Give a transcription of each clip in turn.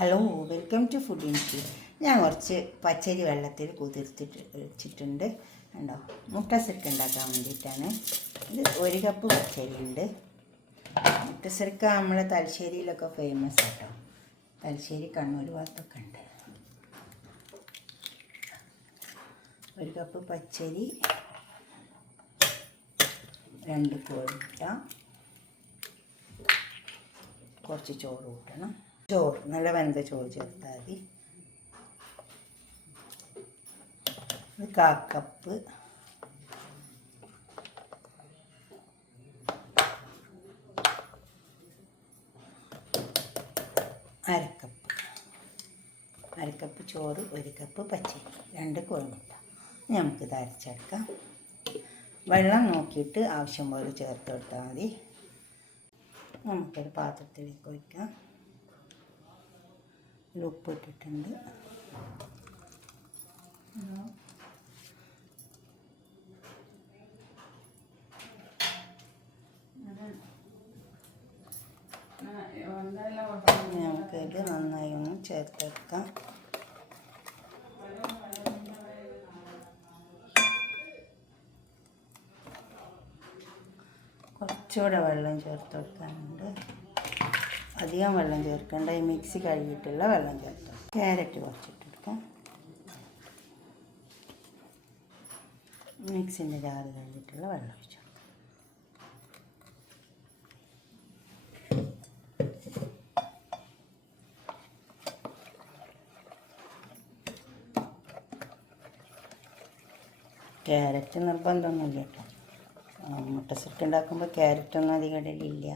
Hello, welcome to food insti. ഞാൻ കുറച്ച് പച്ചരി വെള്ളത്തിൽ കുതിർത്തിട്ട് വെച്ചിട്ടുണ്ട്. കണ്ടോ, മുട്ട സിർക്ക് ഉണ്ടാക്കാൻ വേണ്ടിയിട്ടാണ്. ഇത് 1 കപ്പ് പച്ചരി ഉണ്ട്. മുട്ട സിർക്ക് നമ്മളെ തലശ്ശേരിയിലൊക്കെ ഫേമസ് ആട്ടോ. തലശ്ശേരി, കണ്ണൂർ ഭാഗത്തൊക്കെ ഉണ്ട്. 1 കപ്പ് പച്ചരി, 2 കോഴിമുട്ട, കുറച്ച് ചോറ് കൂട്ടണം. ചോറ് നല്ല വെന്ത ചോറ് ചേർത്താൽ മതി. 1/4 കപ്പ് അരക്കപ്പ് ചോറ്, 1 കപ്പ് പച്ചരി, 2 കോഴിമുട്ട. നമുക്കിത് അരച്ചെടുക്കാം. വെള്ളം നോക്കിയിട്ട് ആവശ്യം പോലെ ചേർത്ത് കൊടുത്താൽ മതി. നമുക്കൊരു പാത്രത്തിലേക്ക് ഒഴിക്കാം. ഉപ്പ് ഇട്ടിട്ടുണ്ട്. നമുക്കിത് നന്നായി ഒന്ന് ചേർത്തെടുക്കാം. കുറച്ചുകൂടെ വെള്ളം ചേർത്ത് കൊടുക്കാനുണ്ട്. അധികം വെള്ളം ചേർക്കേണ്ട. ഈ മിക്സി കഴുകിയിട്ടുള്ള വെള്ളം ചേർത്ത്. ക്യാരറ്റ് കുറച്ചിട്ടെടുക്കാം. മിക്സിൻ്റെ ജാറ് കഴുകിയിട്ടുള്ള വെള്ളം ഒഴിച്ചു. ക്യാരറ്റ് നിർബന്ധമൊന്നുമില്ല കേട്ടോ. മുട്ട സിർക്ക് ഉണ്ടാക്കുമ്പോൾ ക്യാരറ്റൊന്നും അധികം ഇടലില്ല.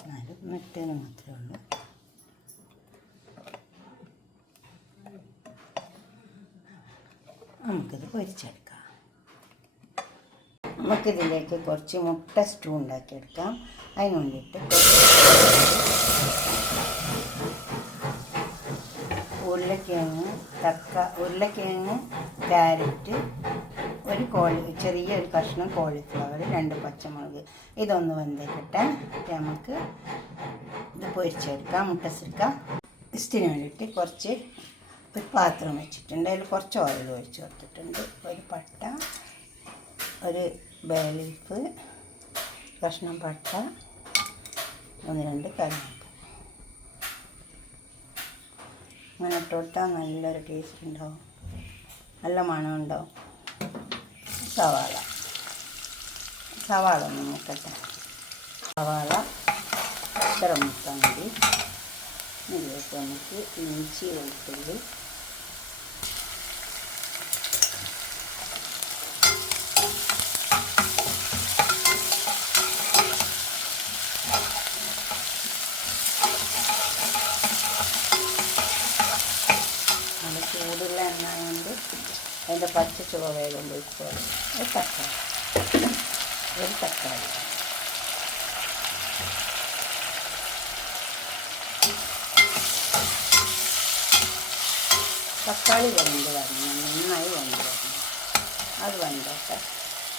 എന്നാലും നട്ടേന്ന് മാത്രമേ ഉള്ളൂ. നമുക്കിത് പൊരിച്ചെടുക്കാം. നമുക്കിതിലേക്ക് കുറച്ച് മുട്ട സ്റ്റൂ ഉണ്ടാക്കിയെടുക്കാം. അതിന് വേണ്ടിയിട്ട് ഉരുളക്കിഴങ്ങ്, ക്യാരറ്റ്, ചെറിയൊരു കഷ്ണം കോളിഫ്ലവർ, 2 പച്ചമുളക്, ഇതൊന്ന് വെന്തിട്ട് നമുക്ക് ഇത് പൊരിച്ചെടുക്കാം. മുട്ട സിർക്ക ഇസ്റ്റിന് വേണ്ടിയിട്ട് ഒരു പാത്രം വെച്ചിട്ടുണ്ട്. അതിൽ കുറച്ച് ഓയിൽ ഒഴിച്ച് കൊടുത്തിട്ടുണ്ട്. ഒരു പട്ട, ഒരു ബേ ലീഫ്, കഷ്ണം പട്ട, 1-2 കറിവേപ്പില. അങ്ങനെ ഇട്ട് കൊടുത്താൽ നല്ലൊരു ടേസ്റ്റ് ഉണ്ടാവും, നല്ല മണം ഉണ്ടാവും. സവാള ഒന്ന് നോക്കട്ടെ. സവാള ഇത്ര മുട്ടാൽ മതി. ഇതിലേക്ക് നമുക്ക് ഇഞ്ചി, വെളുത്തുള്ളി, നല്ല ചൂടുള്ള എണ്ണ കൊണ്ട് അതിൻ്റെ പച്ച ചുവ വേഗം പൊരിച്ചോളും. ഒരു തക്കാളി വെന്ത് വരണം, നന്നായി വെന്ത് വരണം. അത് വെന്തോട്ടെ.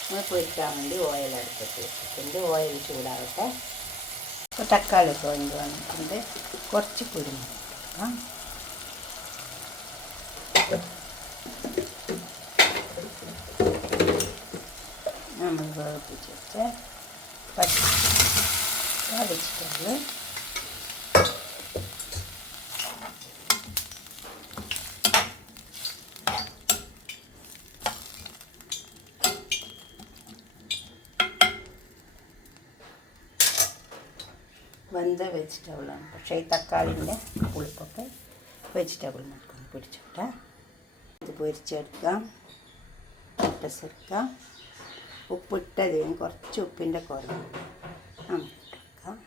നമ്മൾ പൊരിക്കാൻ വേണ്ടി ഓയിൽ എടുത്തിട്ട് വെച്ചിട്ടുണ്ട്. ഓയിൽ ചൂടാവട്ടെ. ഇപ്പോൾ തക്കാളി ഒക്കെ വെന്ത് വന്നിട്ടുണ്ട്. കുറച്ച് കുരുമുളക് ഇടാം. നമ്മൾ വേവിപ്പിച്ച് വെച്ച് വെജിറ്റബിൾ, വെന്ത വെജിറ്റബിളാണ്. പക്ഷേ ഈ തക്കാളിൻ്റെ പുളിപ്പൊക്കെ വെജിറ്റബിൾ നോക്കാം പിടിച്ചോട്ടെ. ഇത് പൊരിച്ചെടുക്കാം. മുട്ട സിർക്ക ഉപ്പിട്ടതിന് കുറച്ച് ഉപ്പിൻ്റെ കുറവ് നമുക്കിട്ടെടുക്കാം.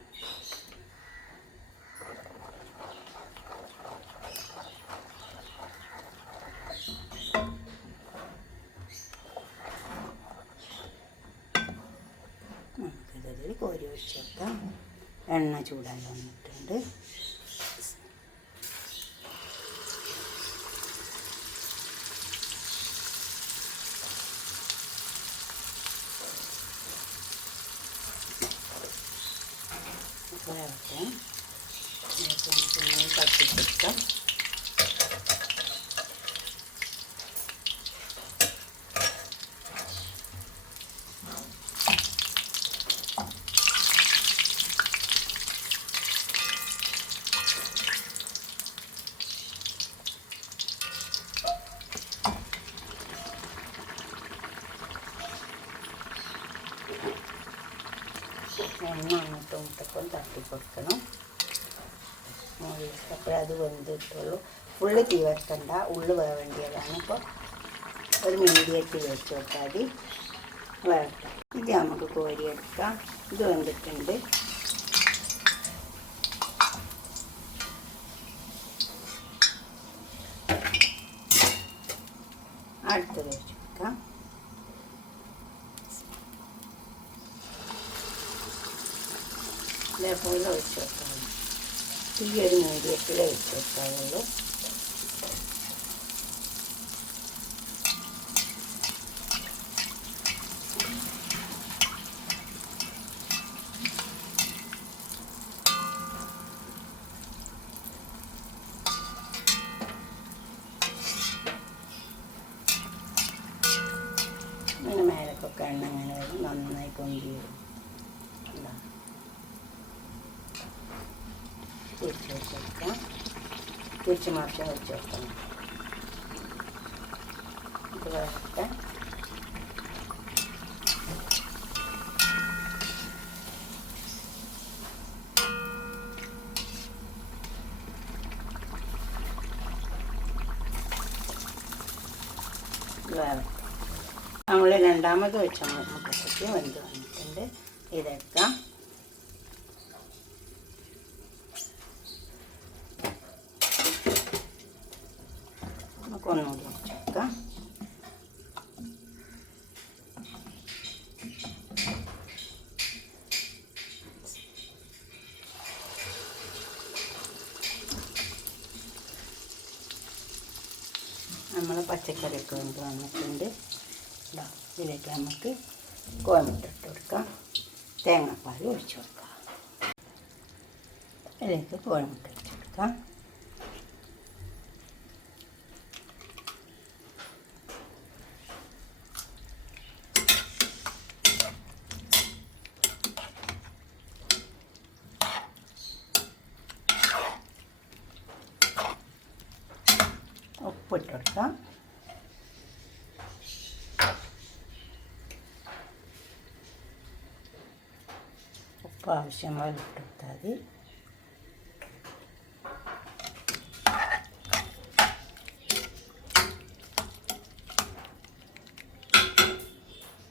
നമുക്കിതിൽ കോരി ഒഴിച്ചെടുക്കാം. എണ്ണ ചൂടായി വന്നിട്ടുണ്ട്. വേറട്ടെ കത്തിച്ചെടുക്കാം. എണ്ണ അങ്ങോട്ടും ഇങ്ങോട്ടൊക്കെ തട്ടി കൊടുക്കണം. അപ്പോഴേ അത് വെന്തിട്ടുള്ളൂ. ഫുള്ള് തീ വെക്കണ്ട, ഉള്ളു വേവേണ്ടിയതാണ്. ഇപ്പോൾ ഒരു മീഡിയത്തിൽ വെച്ച് കൊടുത്താൽ മതി. വേവട്ടെ. ഇത് നമുക്ക് കോരിയെടുക്കാം. ഇത് വെന്തിട്ടുണ്ട്. അടുത്തത് വെച്ച് കൊടുക്കാം. ഇതേപോലെ ഒഴിച്ച് വെക്കാം. ഈ ഒരു മീഡിയത്തിൽ ഒഴിച്ച് വെക്കാവുള്ളൂ. അങ്ങനെ മേലക്കൊക്കെ എണ്ണ അങ്ങനെ വരും. നന്നായി പൊന്തി വരും. തിരിച്ച് വെച്ച് വെക്കാം. തിരിച്ച് മറിച്ച് വെച്ച് വെക്കണം. ഇത് വരട്ടെ. വരട്ടെ. നമ്മൾ രണ്ടാമത് വെച്ച മുട്ടയ്ക്ക് വെന്ത് വന്നിട്ടുണ്ട്. ഇതെടുക്കാം. ഒന്നുകൂടി വെച്ചേക്കാം. നമ്മൾ പച്ചക്കറിയൊക്കെ കൊണ്ട് വന്നിട്ടുണ്ട്. ഇതിലേക്ക് നമുക്ക് കോഴിമുട്ട ഇട്ട് കൊടുക്കാം. തേങ്ങാപ്പാൽ ഒഴിച്ച് കൊടുക്കാം. ഇതിലേക്ക് കോഴിമുട്ട ഒഴിച്ച് കൊടുക്കാം. ഉപ്പിട്ട് കൊടുക്കാം. ഉപ്പ് ആവശ്യമായി ഇട്ട് കൊടുത്താൽ മതി.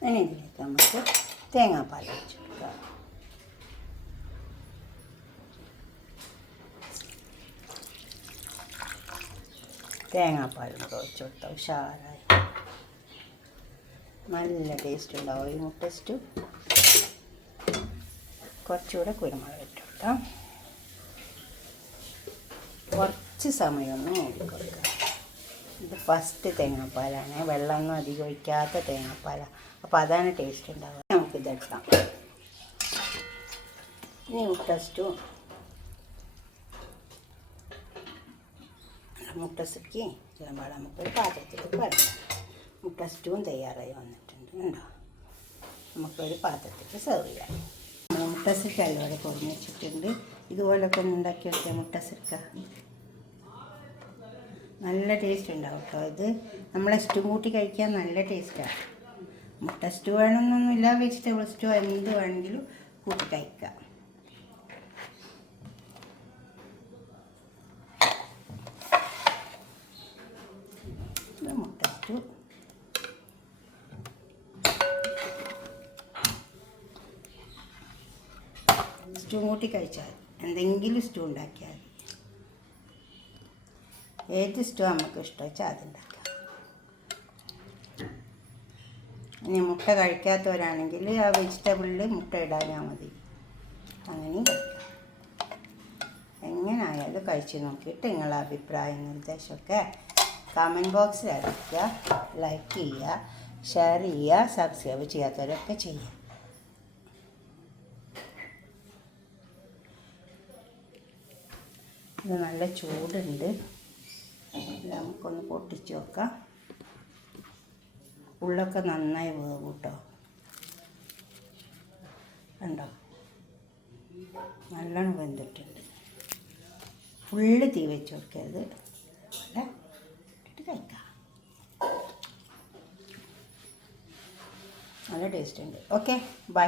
ഇനി ഇതിലേക്ക് നമുക്ക് തേങ്ങാപ്പാൽ ഒഴിച്ച് കൊടുക്കാം. തേങ്ങാപ്പാലും ഒഴിച്ച് കൊടുത്താൽ ഉഷാറായി നല്ല ടേസ്റ്റ് ഉണ്ടാവും ഈ മുട്ട സ്റ്റൂ. കുറച്ചുകൂടെ കുരുമുളക് ഇട്ട് കൊടുക്കാം. കുറച്ച് സമയം ഒന്ന് മൂടി കൊടുക്കാം. ഇത് ഫസ്റ്റ് തേങ്ങാപ്പാലാണ്, വെള്ളമൊന്നും അധികം ഒഴിക്കാത്ത തേങ്ങാപ്പാലാണ്. അപ്പോൾ അതാണ് ടേസ്റ്റ് ഉണ്ടാവുക. നമുക്കിതെടുക്കാം. ഇനി മുട്ട സ്റ്റൂ മുട്ട സുക്കി ചെയ്യുമ്പോൾ നമുക്കൊരു പാത്രത്തിലേക്ക് വരണം. മുട്ട സ്റ്റൂവും തയ്യാറായി വന്നിട്ടുണ്ട്. ഉണ്ടോ? നമുക്കൊരു പാത്രത്തിൽ സെർവ് ചെയ്യാം. മുട്ട സിർക്ക അല്ലവരെ കുറഞ്ഞ് വെച്ചിട്ടുണ്ട്. ഇതുപോലൊക്കെ ഒന്ന് ഉണ്ടാക്കി വെച്ചാൽ മുട്ട സിർക്ക നല്ല ടേസ്റ്റ് ഉണ്ടാവും കേട്ടോ. ഇത് നമ്മളെ സ്റ്റൂ കൂട്ടി കഴിക്കാൻ നല്ല ടേസ്റ്റാണ്. മുട്ട സ്റ്റൂ വേണമെന്നൊന്നുമില്ല, വെജിറ്റബിൾ സ്റ്റൂ എന്ത് വേണമെങ്കിലും കൂട്ടി കഴിക്കാം. മുട്ട സ്റ്റൂ സ്റ്റൂ കൂട്ടി കഴിച്ചാൽ എന്തെങ്കിലും സ്റ്റൂ ഉണ്ടാക്കിയാൽ മതി. ഏത് സ്റ്റൂ നമുക്ക് ഇഷ്ടം വെച്ചാൽ അതുണ്ടാക്കാം. ഇനി മുട്ട കഴിക്കാത്തവരാണെങ്കിൽ ആ വെജിറ്റബിളിൽ മുട്ട ഇടാനാൽ മതി. അങ്ങനെയും കഴിക്കാം. എങ്ങനെയായാലും കഴിച്ച് നോക്കിയിട്ട് നിങ്ങളുടെ അഭിപ്രായം നിർദ്ദേശമൊക്കെ കമൻറ്റ് ബോക്സിൽ അറിയിക്കുക. ലൈക്ക് ചെയ്യുക, ഷെയർ ചെയ്യുക, സബ്സ്ക്രൈബ് ചെയ്യാത്തവരൊക്കെ ചെയ്യുക. ഇത് നല്ല ചൂടുണ്ട്. ഇത് നമുക്കൊന്ന് പൊട്ടിച്ച് വെക്കാം. ഉള്ളൊക്കെ നന്നായി വേവും കേട്ടോ. കണ്ടോ, നല്ലോണം വെന്തിട്ടുണ്ട്. ഫുള്ള് തീ വെച്ച് കൊടുക്കരുത്, അതുപോലെ ഇട്ടിട്ട് കഴിക്കാം. നല്ല ടേസ്റ്റ് ഉണ്ട്. Okay, by.